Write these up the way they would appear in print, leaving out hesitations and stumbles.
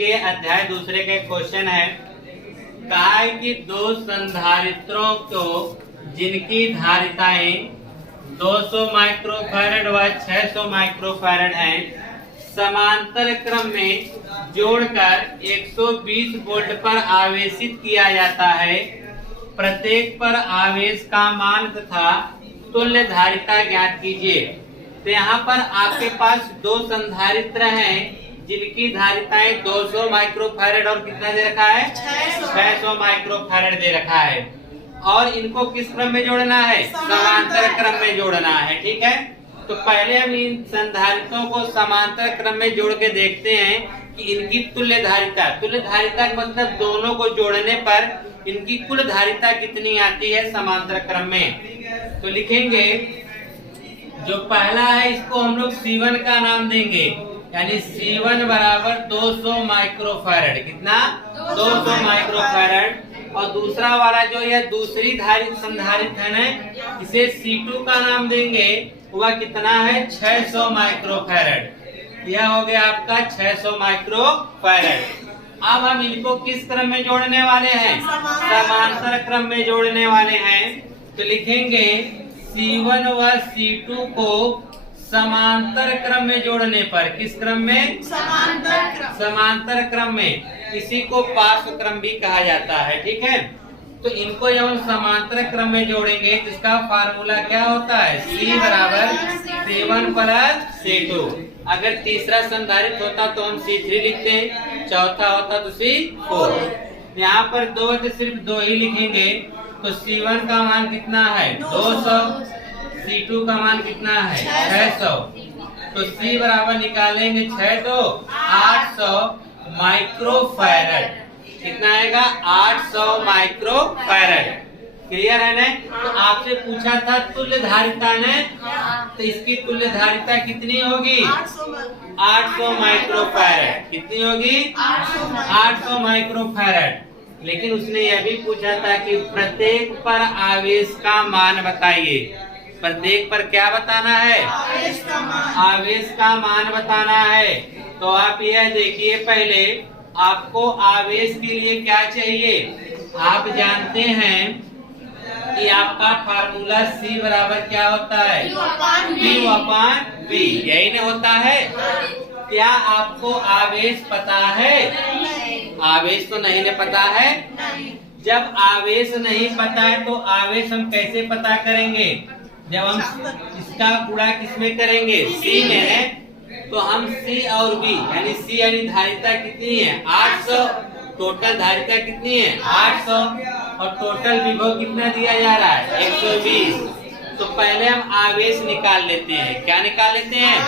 देखिए अध्याय दूसरे का क्वेश्चन है। कहा है कि दो संधारित्रों को जिनकी धारिताएं 200 माइक्रोफैरड व 600 माइक्रोफैरड हैं, समांतर क्रम में जोड़कर 120 वोल्ट पर आवेशित किया जाता है। प्रत्येक पर आवेश का मान तथा तुल्य धारिता ज्ञात कीजिए। तो यहाँ पर आपके पास दो संधारित्र हैं जिनकी धारिताएं 200 माइक्रोफैरड और कितना दे रखा है, 600 माइक्रोफैरड दे रखा है, और इनको किस क्रम में जोड़ना है, समांतर क्रम में जोड़ना है। ठीक है, तो पहले हम इन संधारित्रों को समांतर क्रम में जोड़ के देखते हैं कि इनकी तुल्य धारिता का मतलब दोनों को जोड़ने पर इनकी कुल धारिता कितनी आती है समांतर क्रम में। तो लिखेंगे जो पहला है इसको हम लोग C1 का नाम देंगे, यानी C1 बराबर 200 माइक्रोफैरड। कितना, 200 माइक्रोफैरड। और दूसरा वाला जो यह दूसरी संधारित है ना, इसे C2 का नाम देंगे। वह कितना है, 600 माइक्रोफैरड। यह हो गया आपका 600 माइक्रोफैरड। अब हम इनको किस क्रम में जोड़ने वाले हैं, समांतर क्रम में जोड़ने वाले हैं। तो लिखेंगे C1 व C2 को समांतर क्रम में जोड़ने पर, किस क्रम में, समांतर क्रम में, इसी को पार्श्व क्रम भी कहा जाता है। ठीक है, तो इनको जब हम समांतर क्रम में जोड़ेंगे तो इसका फार्मूला क्या होता है, C बराबर C1 प्लस C2। अगर तीसरा संधारित्र होता तो हम C3 लिखते, चौथा होता तो C4। यहाँ पर दो तो सिर्फ दो ही लिखेंगे। तो C1 का मान कितना है, 200, C2 का मान कितना है, 600। तो C बराबर निकालेंगे 6 तो 800 माइक्रोफैरड। कितना आएगा, 800 माइक्रोफैरड। क्लियर है ना। तो आपसे पूछा था तुल्य धारिता ने, तो इसकी तुल्य धारिता कितनी होगी, 800 माइक्रोफैरड। कितनी होगी, 800 माइक्रोफैरड। लेकिन उसने यह भी पूछा था कि प्रत्येक पर आवेश का मान बताइए। प्रत्येक पर क्या बताना है, आवेश का मान बताना है। तो आप यह देखिए, पहले आपको आवेश के लिए क्या चाहिए, आप जानते हैं कि आपका फार्मूला C बराबर क्या होता है, Q/V। यही नहीं होता है। क्या आपको आवेश पता है, आवेश तो नहीं न पता है। जब आवेश नहीं पता है तो आवेश हम कैसे पता करेंगे, जब हम इसका गुणा किसमें करेंगे, C में है। तो हम C और V यानी C यानी धारिता कितनी है, 800। टोटल धारिता कितनी है, 800। और टोटल विभव कितना दिया जा रहा है, 120। तो पहले हम आवेश निकाल लेते हैं। क्या निकाल लेते हैं,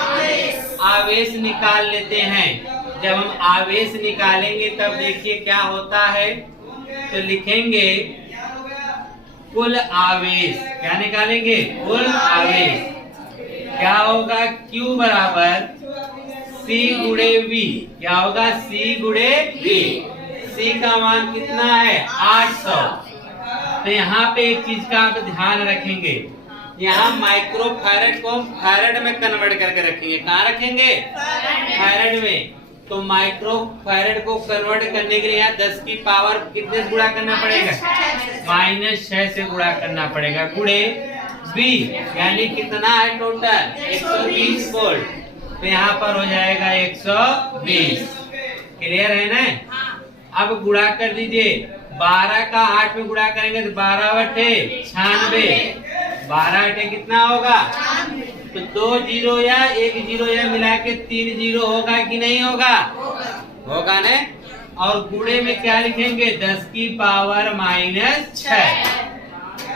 आवेश निकाल लेते हैं। जब हम आवेश निकालेंगे तब देखिए क्या होता है। तो लिखेंगे कुल आवेश। क्या निकालेंगे, कुल आवेश। क्या होगा, Q बराबर C गुणे V। क्या होगा, C गुणे V। C का मान कितना है, 800। तो यहाँ पे एक चीज का आप ध्यान रखेंगे, यहाँ माइक्रोफैरड को हम फैरड में कन्वर्ट करके रखेंगे। कहाँ रखेंगे, फैरड में। तो माइक्रोफैरड को कन्वर्ट करने के लिए यहाँ 10 की पावर कितने से गुणा करना पड़ेगा, -6 से गुणा करना पड़ेगा, गुणे V यानी कितना है टोटल, 120 वोल्ट। तो यहाँ पर हो जाएगा 120। क्लियर है ना। अब गुणा कर दीजिए, 12 का 8 में गुणा करेंगे तो 12 बटे 96। 12 बटे कितना होगा, तो 2 जीरो या 1 जीरो या मिला के 3 जीरो होगा कि नहीं होगा, होगा ना। और गुणे में क्या लिखेंगे, 10 की पावर -6।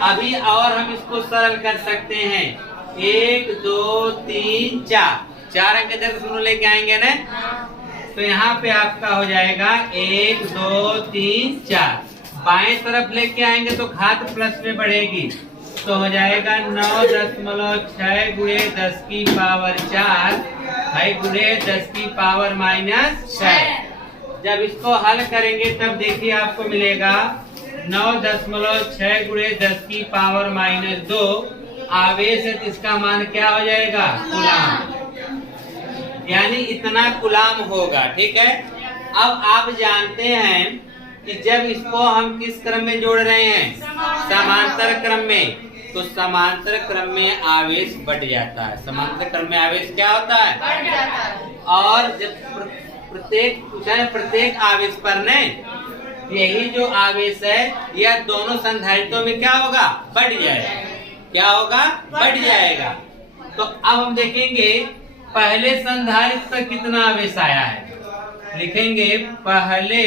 अभी और हम इसको सरल कर सकते हैं, 1 2 3 4 अंक दशमलव लेके आएंगे ना। तो यहाँ पे आपका हो जाएगा 1 2 3 4। बाएं तरफ लेके आएंगे तो घात प्लस में बढ़ेगी, तो हो जाएगा 9.6 गुणे 10 की पावर 4 भाई गुणे 10 की पावर -6। जब इसको हल करेंगे तब देखिए आपको मिलेगा 9.6 गुणे 10 की पावर -2। आवेश है तो इसका मान क्या हो जाएगा, कूलाम, यानी इतना कूलाम होगा। ठीक है, अब आप जानते हैं कि जब इसको हम किस क्रम में जोड़ रहे हैं, समांतर क्रम में, तो समांतर क्रम में आवेश बढ़ जाता है। समांतर क्रम में आवेश क्या होता है, बढ़ जाता है। और जब प्रत्येक आवेश पर ने यही जो आवेश है यह दोनों संधारित्रों में क्या होगा, बढ़ जाएगा। क्या होगा, बढ़ जाएगा। तो अब हम देखेंगे पहले संधारित्र पर कितना आवेश आया है। लिखेंगे पहले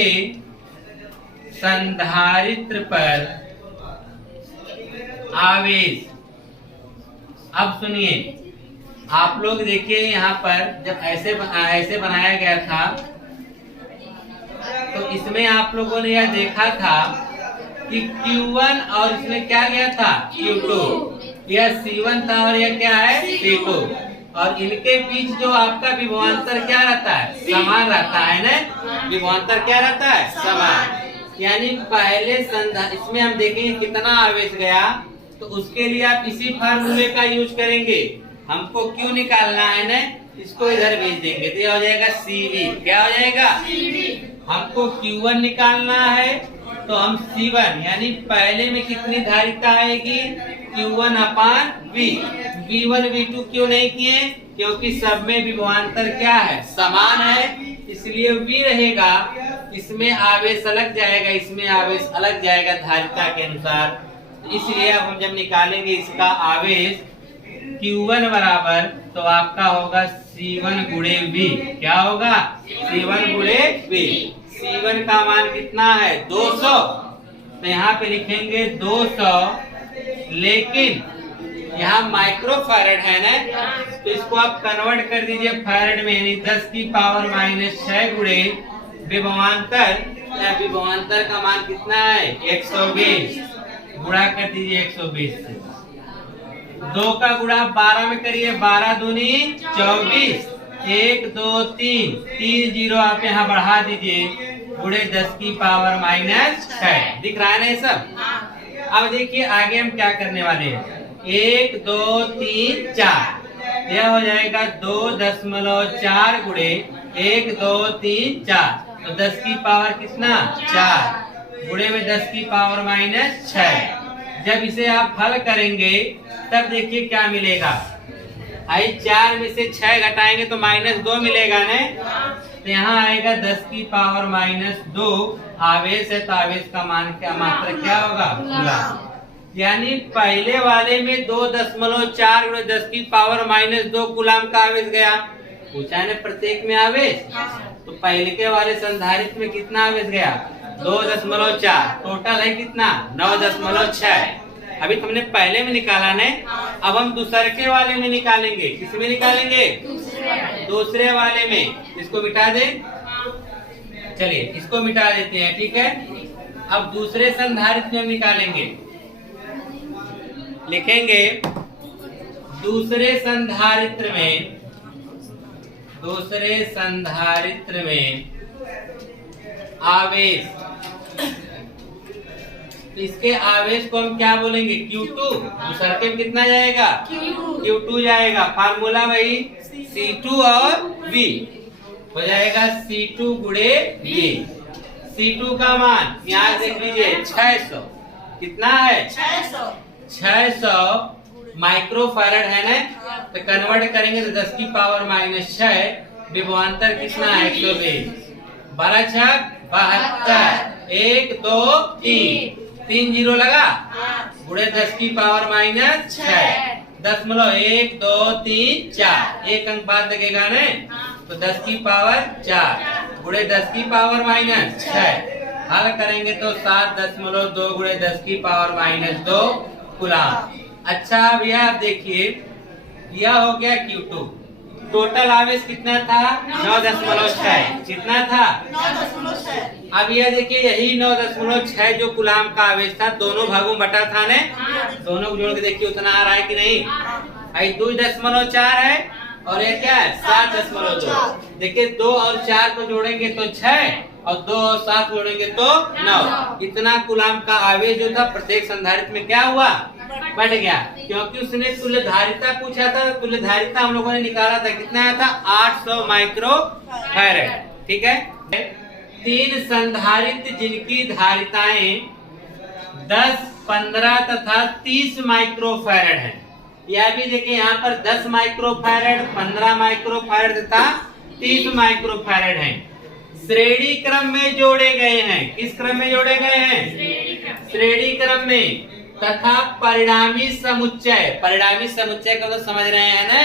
संधारित्र पर आवेश। अब सुनिए, आप लोग देखिए यहाँ पर जब ऐसे बनाया गया था तो इसमें आप लोगों ने यह देखा था कि Q1 और इसमें क्या गया था, Q2। यह C1 था और यह क्या है, C2। और इनके बीच जो आपका विभवांतर क्या रहता है, समान रहता है ना। विभवांतर क्या रहता है, समान। यानी पहले इसमें हम देखेंगे कितना आवेश गया, तो उसके लिए आप इसी फार्मूले का यूज करेंगे। हमको Q निकालना है ना, इसको इधर भेज देंगे तो यह हो जाएगा CV। क्या हो जाएगा, हमको Q1 निकालना है तो हम C1 यानी पहले में कितनी धारिता आएगी, Q1/V। V1 V2 क्यों नहीं किए, क्योंकि सब में विभवांतर क्या है, समान है, इसलिए V रहेगा। इसमें आवेश अलग जाएगा, इसमें आवेश अलग जाएगा धारिता के अनुसार। इसलिए अब हम जब निकालेंगे इसका आवेश Q1 बराबर, तो आपका होगा C1 गुणे V। क्या होगा, C1 गुणे V। C1 का मान कितना है, 200। तो यहाँ पे लिखेंगे 200, लेकिन यहाँ माइक्रोफैरड है ना, तो इसको आप कन्वर्ट कर दीजिए फैरड में, यानी 10⁻⁶ गुणे विभवांतर। विभवांतर का मान कितना है, 120। गुणा कर दीजिए 120 से। 2 का गुणा 12 में करिए, 12 दूनी 24। 1 2 3 3 0 आप यहाँ बढ़ा दीजिए, गुणे 10⁻⁻6। दिख रहा है ना ये सब। अब देखिए आगे हम क्या करने वाले हैं, 1 2 3 4, यह हो जाएगा 2.4 गुणे 1 2 3 4, तो 10 की पावर कितना, 4 गुणे में 10⁻⁻6। जब इसे आप हल करेंगे तब देखिए क्या मिलेगा। आई 4 में से 6 घटाएंगे तो -2 मिलेगा ना, तो यहाँ आएगा 10⁻⁻2। आवेश है तो आवेश का मान क्या, मात्रा क्या होगा, कूलाम। यानी पहले वाले में 2.4 गुणे 10⁻⁻2 कूलाम का आवेश गया। पूछा है प्रत्येक में आवेश, तो पहले के वाले संधारित्र में कितना आवेश गया, 2.4। टोटल है कितना, 9.6। अभी तुमने पहले में निकाला ने, अब हम दूसरे के वाले में निकालेंगे। किसमें निकालेंगे, दूसरे वाले में। इसको मिटा दे, चलिए इसको मिटा देते हैं, ठीक है। अब दूसरे संधारित्र में हम निकालेंगे। लिखेंगे दूसरे संधारित्र में आवेश, इसके आवेश को हम क्या बोलेंगे, Q2। दूसरे में कितना जाएगा, Q2 जाएगा। फार्मूला वही C2 और V हो जाएगा, C2 गुणे V। C2 का मान यहाँ देख लीजिए 600। कितना है, 600 माइक्रोफैरड है ना, तो कन्वर्ट करेंगे तो 10⁻⁻6। विभवांतर कितना है, 120। 12 6 72। 1 2 3 0 लगा, गुणे 10⁻⁻6। 1 2 3 4, एक अंक बाद लगेगा ना, तो 10⁻4 गुणे 10⁻⁻6। हल करेंगे तो 7.2 गुणे 10⁻⁻2 कूलाम। अच्छा भैया आप देखिए, यह हो गया Q2। टोटल आवेश कितना था, 9.6। कितना था, 9.6। अब यह देखिए यही 9.6 जो कूलाम का आवेश था, दोनों भागों में बटा था ने, दोनों को जोड़ के देखिए उतना आ रहा है कि नहीं। आई 2.4 है और ये क्या है, 7.2। देखिए 2 और 4 को जोड़ेंगे तो 6, और 2 और 7 जोड़ेंगे तो 9। इतना कूलाम का आवेश जो था प्रत्येक संधारित्र में क्या हुआ, बढ़ गया। क्योंकि उसने तुल्य धारिता पूछा था, तुल्य धारिता हम लोगों ने निकाला था, कितना आया था, 800 माइक्रोफैरड। ठीक है, तीन संधारित्र जिनकी धारिताएं 10, 15 तथा 30 माइक्रोफैरड है। यह भी देखिए यहाँ पर 10 माइक्रोफैरड, 15 माइक्रोफैरड तथा 30 माइक्रोफैरड है। श्रेणी क्रम में जोड़े गए हैं। किस क्रम में जोड़े गए हैं? श्रेणी क्रम में। तथा परिणामी समुच्चय, परिणामी समुच्चय को तो समझ रहे हैं ना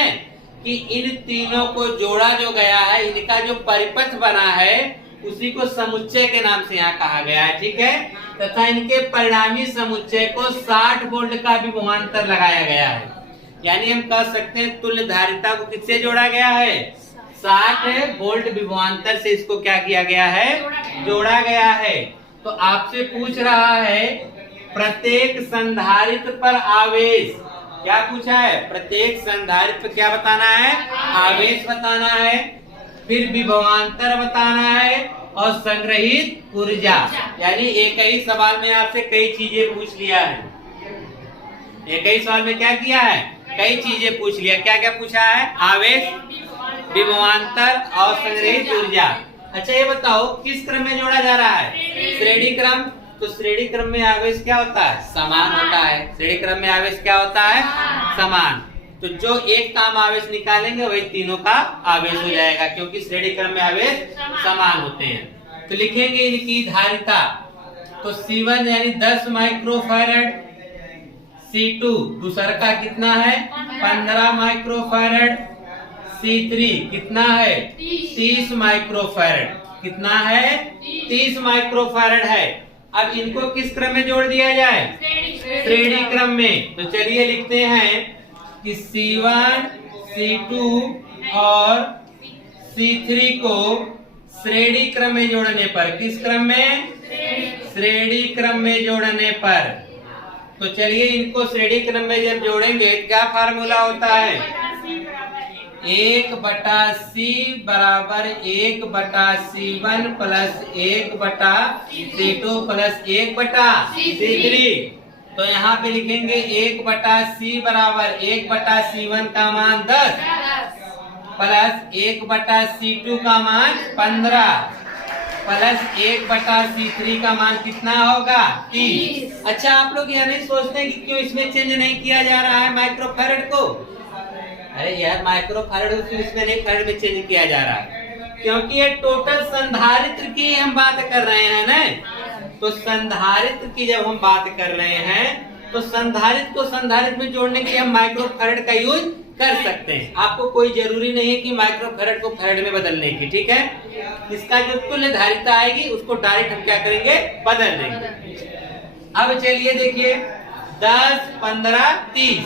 कि इन तीनों को जोड़ा जो गया है, इनका जो परिपथ बना है उसी को समुच्चय के नाम से यहाँ कहा गया है। ठीक है। तथा इनके परिणामी समुच्चय को 60 वोल्ट का विभवांतर लगाया गया है। यानी हम कह सकते हैं तुल्य धारिता को किससे जोड़ा गया है? 60 वोल्ट विभवांतर से इसको क्या किया गया है? जोड़ा गया है। तो आपसे पूछ रहा है प्रत्येक संधारित्र पर आवेश, क्या पूछा है? प्रत्येक संधारित्र पर क्या बताना है? आवेश बताना है, फिर विभवांतर बताना है और संग्रहित ऊर्जा। यानी एक ही सवाल में आपसे कई चीजें पूछ लिया है। एक ही सवाल में क्या किया है? कई चीजें पूछ लिया। क्या क्या पूछा है? आवेश, विभवांतर और संग्रहित ऊर्जा। अच्छा ये बताओ किस क्रम में जोड़ा जा रहा है? श्रेणी क्रम। तो श्रेणी क्रम में आवेश क्या होता है? समान होता है। श्रेणी क्रम में आवेश क्या होता है? समान। तो जो एक काम आवेश निकालेंगे वही तीनों का आवेश हो जाएगा, क्योंकि श्रेणी क्रम में आवेश समान होते हैं। तो लिखेंगे इनकी धारिता। तो C1 यानी 10 माइक्रोफैरड, C2 दूसरा का कितना है? 15 माइक्रोफैरड, C3 कितना है? 30 माइक्रोफैरड। कितना है? 30 माइक्रोफैरड है। अब इनको किस क्रम में जोड़ दिया जाए? श्रेणी क्रम में। तो चलिए लिखते हैं कि C1, C2 और C3 को श्रेणी क्रम में जोड़ने पर, किस क्रम में? श्रेणी क्रम में जोड़ने पर। तो चलिए इनको श्रेणी क्रम में जब जोड़ेंगे क्या फार्मूला होता है? 1/C बराबर 1/C1 plus 1/C2 plus 1/C3। तो यहाँ पे लिखेंगे 1/C बराबर 1/C1 का मान 10 प्लस 1/C2 का मान 15 प्लस 1/C3 का मान कितना होगा? 30। अच्छा आप लोग यह नहीं सोचते कि क्यों इसमें चेंज नहीं किया जा रहा है माइक्रोफैरड को? अरे यार माइक्रोफैरड को इसमें नहीं, फैरड में चेंज किया जा रहा है क्योंकि ये टोटल संधारित्र की हम बात कर रहे हैं ना। तो संधारित्र की जब हम बात कर रहे हैं तो संधारित्र को संधारित्र में जोड़ने के लिए हम माइक्रोफैरड का यूज कर सकते हैं। आपको कोई जरूरी नहीं है कि माइक्रोफैरड को फैरड में बदलने की। ठीक है। इसका जो तुल्य धारिता आएगी उसको डायरेक्ट हम क्या करेंगे? बदल देंगे। अब चलिए देखिए 10, 15, 30।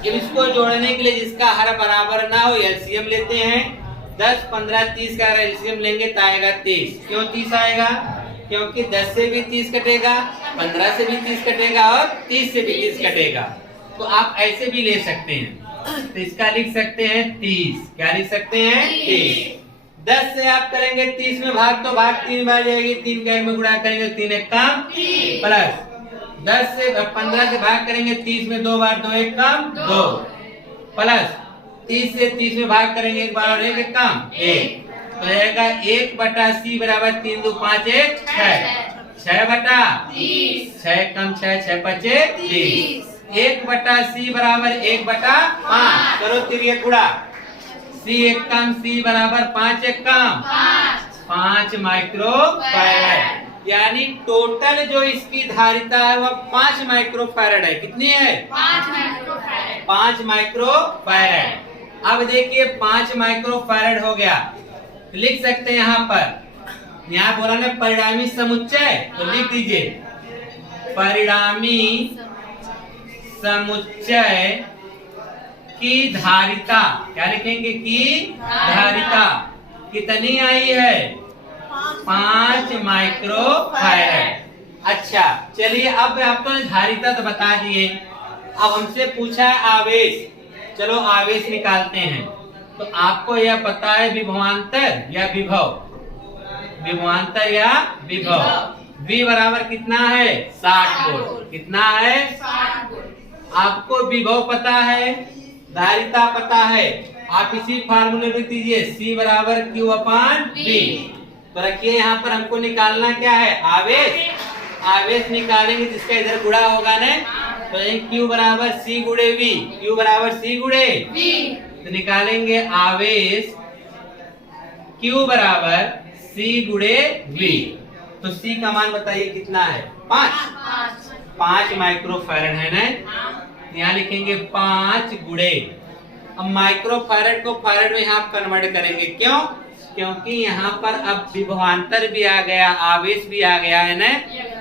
अब इसको जोड़ने के लिए जिसका हर बराबर ना हो एलसीएम लेते हैं। 10, 15, 30 का एलसीएम लेंगे तो आएगा 23। क्यों 30 आएगा? क्योंकि 10 से भी 30 कटेगा, 15 से भी 30 कटेगा और 30 से भी 30 कटेगा। तो आप ऐसे भी ले सकते हैं। तो इसका लिख सकते हैं 30। क्या लिख सकते हैं? 30। 10 से आप करेंगे 30 में भाग तो भाग 3 बार जाएगी, 3 का 1 में गुणा करेंगे 3 1 कम प्लस 10 से 15 से भाग करेंगे 30 में 2 बार 2 1 कम 2 प्लस 30 से 30 में भाग करेंगे 1 बार और 1 1 कम 1। तो रहेगा 1/C बराबर 3 2 5 1 6 6/30 6 कम 6 6 5 30। 1/C बराबर 1/5। करो तिरिया गुणा। C 1 कम C बराबर 5 1 कम 5 माइक्रोफैरड। यानी टोटल जो इसकी धारिता है वह 5 माइक्रोफैरड है। कितनी है? 5 माइक्रोफैरड। अब देखिए 5 माइक्रोफैरड हो गया। लिख सकते हैं यहाँ पर, यहाँ बोला ना परिणामी समुच्चय, तो लिख दीजिए परिणामी समुच्चय की धारिता। क्या लिखेंगे? की धारिता कितनी आई है? 5 माइक्रोफैरड। अच्छा चलिए अब आपको धारिता तो बता दिए। अब हमसे पूछा है आवेश। चलो आवेश निकालते हैं। तो आपको यह पता है विभवांतर या विभव? विभवांतर या विभव। V बराबर कितना है? 60 वोल्ट। कितना है? 60 वोल्ट। आपको विभव पता है, धारिता पता है। आप इसी फार्मूले में दीजिए C बराबर Q/V। तो रखिए यहाँ पर हमको निकालना क्या है, आवेश। आवेश निकालेंगे जिसका इधर गुणा होगा ना, तो Q बराबर C गुणे V, Q बराबर C गुणे V। तो निकालेंगे आवेश Q बराबर C गुणे V। तो C का मान बताइए कितना है, 5 माइक्रोफैरड है ना। यहाँ लिखेंगे 5 गुणे। अब माइक्रोफैरड को फैरड में यहाँ कन्वर्ट करेंगे, क्यों? क्योंकि यहाँ पर अब विभवांतर भी आ गया, आवेश भी आ गया है ना।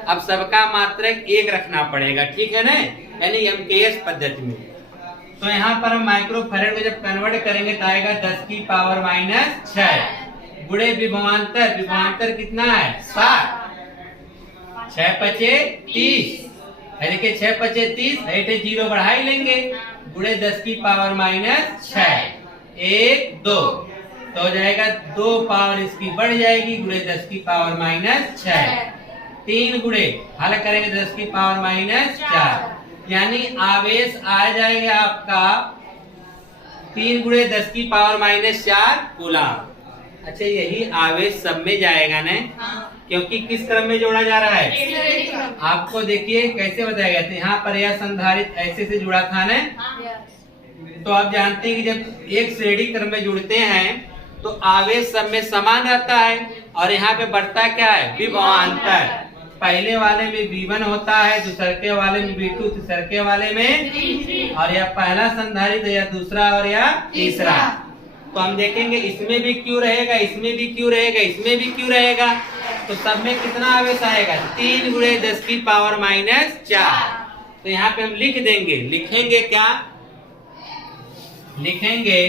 अब सबका मात्रक 1 रखना पड़ेगा, ठीक है ना, यानी एमकेएस पद्धति में। तो यहाँ पर हम माइक्रोफैरड में जब कन्वर्ट करेंगे तो आएगा 10 की पावर माइनस 6 गुणे विभवांतर। विभवांतर कितना है, 7। 6 पचे 30, देखिए 6 पचे 30, 0 बढ़ा ही लेंगे, गुणे 10 की पावर माइनस 6, 1 2, तो हो जाएगा 2 पावर इसकी बढ़ जाएगी, गुणे 10 की पावर माइनस 6, 3 गुणे हल करेंगे 10 की पावर माइनस 4, यानी आवेश आ जाएगा आपका 3 गुणे 10 की पावर माइनस 4 कूलम। अच्छा, यही आवेश सब में जाएगा ना, क्योंकि किस क्रम में जोड़ा जा रहा है, आपको देखिए कैसे बताया गया था। यहाँ पर यह संधारित्र ऐसे से जुड़ा था ना, तो आप जानते हैं कि जब एक श्रेणी क्रम में जुड़ते हैं तो आवेश सब में समान रहता है, और यहाँ पे बढ़ता क्या है, विभवांतर। पहले वाले में V1 होता है, दूसरे वाले में V2, तीसरे वाले में, और यह पहला संधारित्र या दूसरा और या तीसरा। तो हम देखेंगे इसमें भी Q रहेगा, इसमें भी Q रहेगा, इसमें भी Q रहेगा, तो सब में कितना आवेश आएगा, 3 गुणे 10 की पावर माइनस 4। तो यहाँ पे हम लिख देंगे, लिखेंगे क्या, लिखेंगे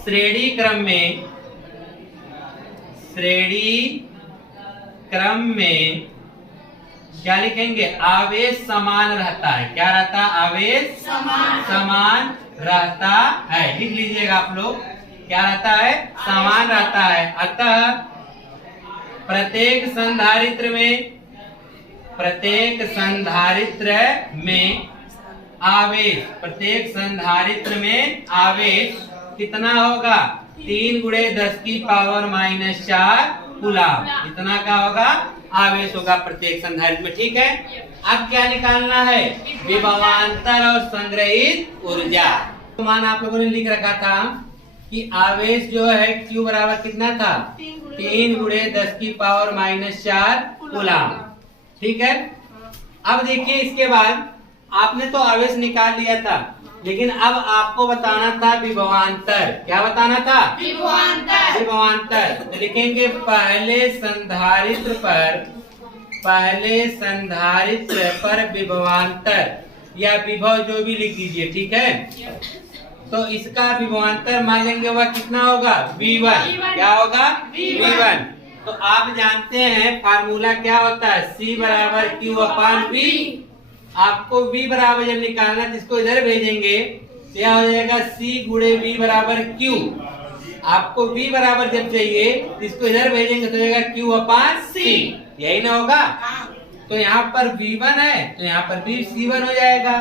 श्रेणी क्रम में क्या लिखेंगे, आवेश समान रहता है। क्या रहता है, आवेश समान रहता है। लिख लीजिएगा आप लोग, क्या रहता है, समान रहता है। अतः प्रत्येक संधारित्र में आवेश कितना होगा, 3 गुणे 10 की पावर माइनस 4 कूलम। इतना का होगा, आवेश होगा प्रत्येक संधारित्र में, ठीक है। अब क्या निकालना है, विभवांतर और संग्रहित ऊर्जा। तो मान आप लोगों ने लिख रखा था कि आवेश जो है Q बराबर कितना था, 3 गुणे 10 की पावर माइनस 4 कूलम, ठीक है। अब देखिए इसके बाद आपने तो आवेश निकाल लिया था, लेकिन अब आपको बताना था विभवांतर। क्या बताना था, विभवांतर। तो लिखेंगे पहले संधारित्र पर विभवांतर या विभव जो भी लिख दीजिए, ठीक है। तो इसका विभवांतर मान लेंगे वह कितना होगा, V1। क्या होगा, V1। तो आप जानते हैं फार्मूला क्या होता है, C बराबर Q अपान V। आपको V बराबर जब निकालना है, जिसको इधर भेजेंगे क्या हो जाएगा, C गुणे V बराबर Q। आपको V बराबर जब चाहिए, इसको इधर भेजेंगे तो जाएगा Q अपान C, यही ना होगा। तो यहाँ पर V1 है, तो यहाँ पर भी C1 हो जाएगा।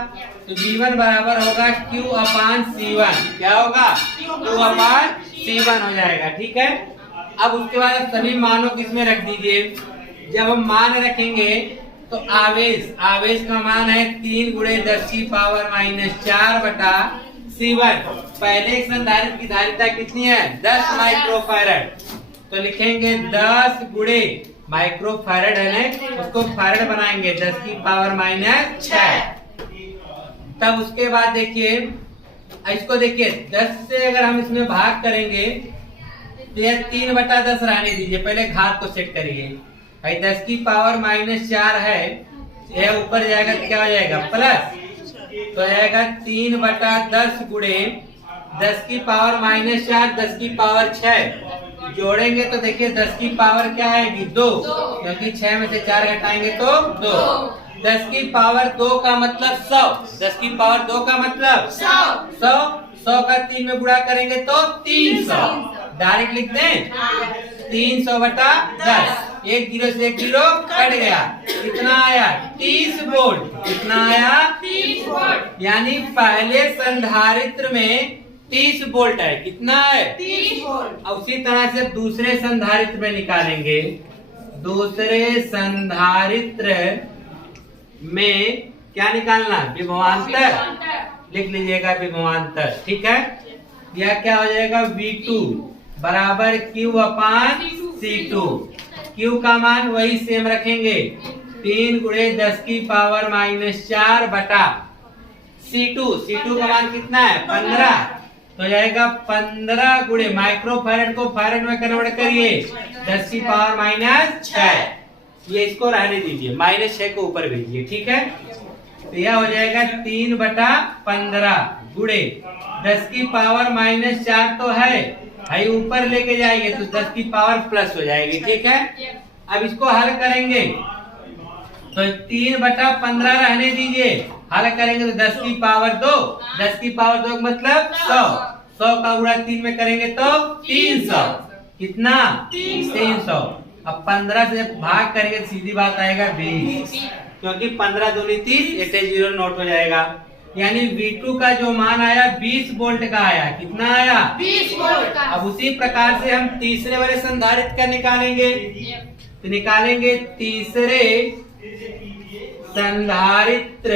तो V1 बराबर होगा Q अपान C1। क्या होगा, Q अपान C1 हो जाएगा, ठीक है। अब उसके बाद सभी मानों को इसमें रख दीजिए। जब हम मान रखेंगे तो आवेश का मान है 3 गुणे 10 की पावर माइनस 4 बटा C1। पहले एक संधारित्र की धारिता कितनी है, 10 माइक्रोफैरड। तो लिखेंगे 10 गुणे माइक्रोफैरड है ना, उसको फैरड बनाएंगे 10 की पावर माइनस 6। तब उसके बाद देखिए इसको, देखिए 10 से अगर हम इसमें भाग करेंगे तो यह 3 बटा 10 रहने दीजिए, पहले घात को सेट करिए। 10 की पावर माइनस 4 है, यह ऊपर जाएगा तो क्या हो जाएगा, प्लस, तो आएगा 3 बटा 10 गुणे 10 की पावर माइनस 4, 10 की पावर 6 जोड़ेंगे तो देखिए 10 की पावर क्या आएगी, 2, क्योंकि 6 में से 4 घटाएंगे तो 2। 10 की पावर 2 का मतलब 100, 10 की पावर 2 का मतलब 100 का 3 में गुणा करेंगे तो 300। डायरेक्ट लिख दें, 300 बटा 10, 1 0 से 1 0 कट गया, कितना आया, 30 वोल्ट। कितना आया, 30 वोल्ट। यानी पहले संधारित्र में 30 वोल्ट है। कितना है? 30 वोल्ट। अब उसी तरह से दूसरे संधारित्र में निकालेंगे। दूसरे संधारित्र में क्या निकालना? विभवांतर। लिख लीजिएगा विभवांतर। ठीक है, यह क्या हो जाएगा? V2 बराबर Q अपान C2। Q का मान वही सेम रखेंगे, 3 गुणे 10 की पावर -4 बटा C2 का मान कितना है? 15। तो जाएगा 15 गुणे माइक्रोफैरड को फैरड में कन्वर्ट करिए, 10 की पावर -6। ये इसको रहने दीजिए, -6 को ऊपर भेजिए। ठीक है, तो यह हो जाएगा 3/15 गुणे 10 की पावर -4 तो है, भाई ऊपर लेके जाएंगे तो 10 की पावर प्लस हो जाएगी। ठीक है, अब इसको हल करेंगे तो 3/15 रहने दीजिए, हल करेंगे तो 10 की पावर 2। 10 की पावर 2 मतलब 100। 100 का गुणा 3 में करेंगे तो 300। कितना? 300। अब 15 से भाग करेंगे तो सीधी बात आएगा 20, क्योंकि 15 दूनी 30, 8 नोट हो जाएगा। यानी V2 का जो मान आया 20 वोल्ट का आया। कितना आया? 20 वोल्ट का। अब उसी प्रकार से हम तीसरे वाले संधारित्र का निकालेंगे। तो निकालेंगे तीसरे संधारित्र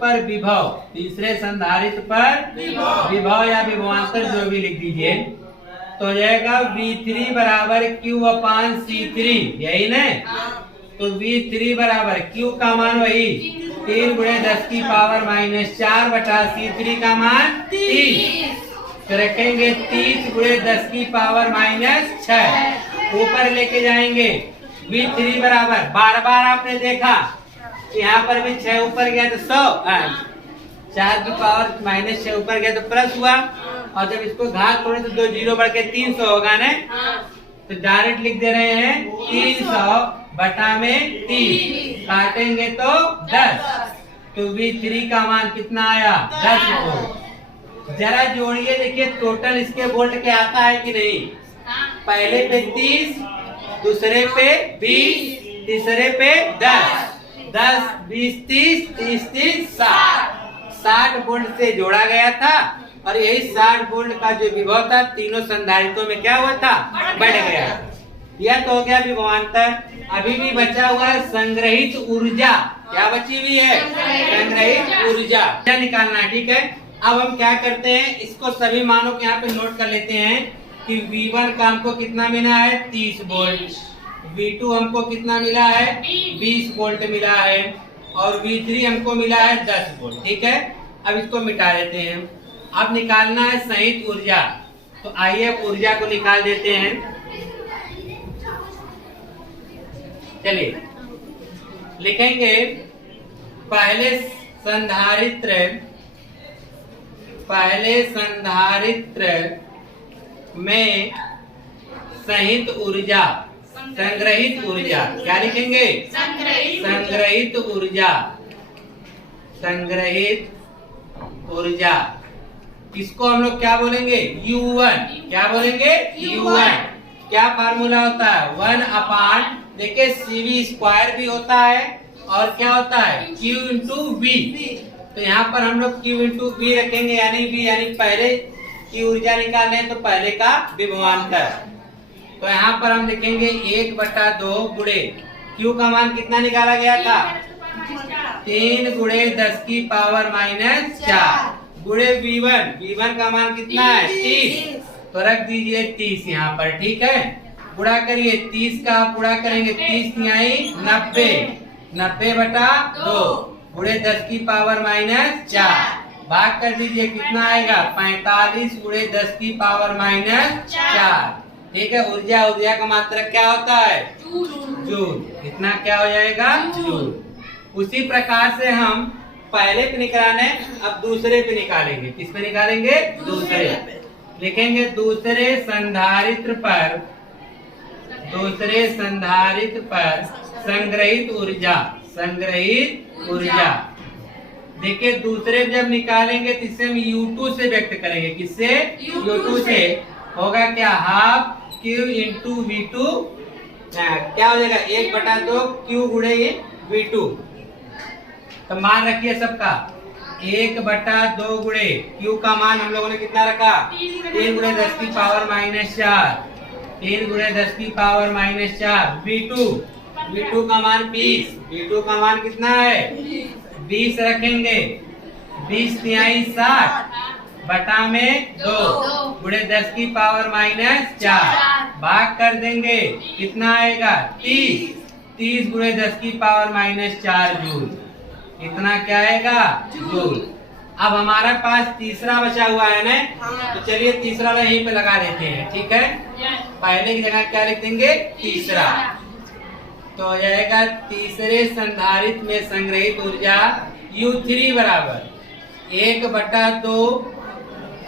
पर विभव। तीसरे संधारित्र पर विभव या विभवांतर जो भी लिख दीजिए। तो जाएगा V3 बराबर Q अपान C3, यही ना? तो V3 बराबर Q का मान वही 3 गुणे 10 की पावर -4 बटा C3 का मान 30। तो रखेंगे 30 गुणे 10 की पावर -6, ऊपर लेके जाएंगे। V3 बराबर, बार बार आपने देखा यहाँ पर भी 6 ऊपर गया तो 100, 4 की पावर -6 ऊपर गया तो प्लस हुआ, और जब इसको घात तोड़े तो 2 जीरो बढ़ के 300 होगा ना। तो डायरेक्ट लिख दे रहे हैं 300 बटा में 30, काटेंगे तो 10। तो V3 का मान कितना आया? 10 वोल्ट। जरा जोड़िए, देखिए टोटल इसके वोल्ट के आता है कि नहीं। पहले पे 30, दूसरे पे 20, तीसरे पे 10, 10, 20, 30, 30, 30, 60 वोल्ट से जोड़ा गया था। और यही 60 वोल्ट का जो विभव था तीनों संधारित्रों में क्या हुआ था? बढ़ गया। यह तो हो गया विभवांतर। अभी भी बचा हुआ है संग्रहित ऊर्जा। क्या बची हुई है? संग्रहित ऊर्जा निकालना है। ठीक है, अब हम क्या करते हैं, इसको सभी मानों के यहाँ पे नोट कर लेते हैं कि V1 का हमको कितना मिला है? 30 वोल्ट। V2 हमको कितना मिला है? 20 वोल्ट मिला है। और V3 हमको मिला है 10 वोल्ट। ठीक है, अब इसको मिटा देते हैं। अब निकालना है संहित ऊर्जा। तो आइए ऊर्जा को निकाल देते हैं। चलिए लिखेंगे पहले संधारित्र में संहित ऊर्जा, संग्रहित ऊर्जा। क्या लिखेंगे? संग्रहित ऊर्जा। संग्रहित ऊर्जा इसको हम लोग क्या बोलेंगे? U1। क्या बोलेंगे? U1। क्या फार्मूला होता है? 1 अपान, देखिए CV² भी होता है और क्या होता है? Q into V। तो यहाँ पर हम लोग Q इंटू V रखेंगे, यानी V यानी पहले की ऊर्जा निकालने तो पहले का विभवांतर। तो यहाँ पर हम लिखेंगे 1/2 गुणे Q का मान कितना निकाला गया था? 3 गुणे 10 की पावर -4 गुणे V1 का मान कितना है? 30। तो रख दीजिए 30 यहाँ पर। ठीक है, गुणा करिए, 30 का आप गुणा करेंगे, 30 न्याई 90, 90/2 गुणे 10 की पावर -4, भाग कर दीजिए, कितना आएगा? 45 गुणे 10 की पावर -4। ठीक है, ऊर्जा का मात्रक क्या होता है? जूल। कितना क्या हो जाएगा? जूल। उसी प्रकार से हम पहले पे निकालने, अब दूसरे पे निकालेंगे। किस पे निकालेंगे? दूसरे। लिखेंगे दूसरे संधारित्र पर संग्रहित ऊर्जा। संग्रहित ऊर्जा देखिए दूसरे जब निकालेंगे तो इसे हम U2 से व्यक्त करेंगे। किससे? U2 से। होगा क्या? हाफ Q इंटू V2, क्या हो जाएगा? 1/2 Q गुणे V2। तो मान रखिए सबका, 1/2 गुणे Q का मान हम लोगों ने कितना रखा? 3 गुणे 10 की पावर -4। 3 गुणे 10 की पावर -4। V2 का मान 20। V2 का मान कितना है? 20 रखेंगे। 20 तिहाई 60 बटा में 2 गुणे 10 की पावर -4 भाग कर देंगे। कितना आएगा? 30। 30 गुणे 10 की पावर -4 जूल। इतना क्या आएगा? जूल। अब हमारे पास तीसरा बचा हुआ है ना, तो चलिए तीसरा वाला यहीं पे लगा देते हैं। ठीक है, पहले की जगह क्या लिख देंगे? तीसरा। तो हो जाएगा तीसरे संधारित्र में संग्रहित ऊर्जा U3 बराबर 1/2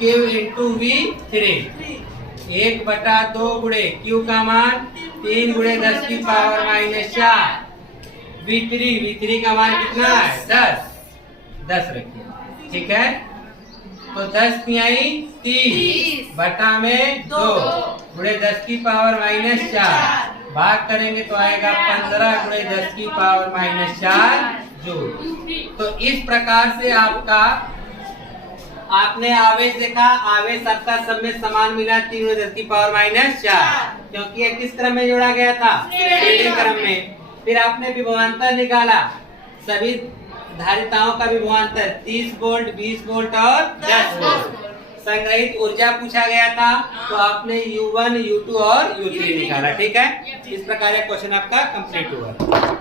Q इंटू V3। 1/2 गुणे Q का मान 3 गुणे 10 की पावर -4। V3 का मान कितना है? 10 रखिए। ठीक है, तो 10 तिहाई 30 बटा में 2 गुणे 10 की पावर -4 भाग करेंगे तो आएगा 15 गुणे 10 की पावर -4 जूल। तो इस प्रकार से आपने आवेश देखा। आवेश आपका सब में समान मिला 3 गुणे 10 की पावर -4, क्योंकि ये किस क्रम में जोड़ा गया था? श्रेणी क्रम में। फिर आपने विभवांतर निकाला, सभी धारिताओं का विभवांतर 30 वोल्ट, 20 वोल्ट और 10 वोल्ट। संग्रहित ऊर्जा पूछा गया था, तो आपने U1, U2 और U3 निकाला। ठीक है, इस प्रकार क्वेश्चन आपका कंप्लीट हुआ।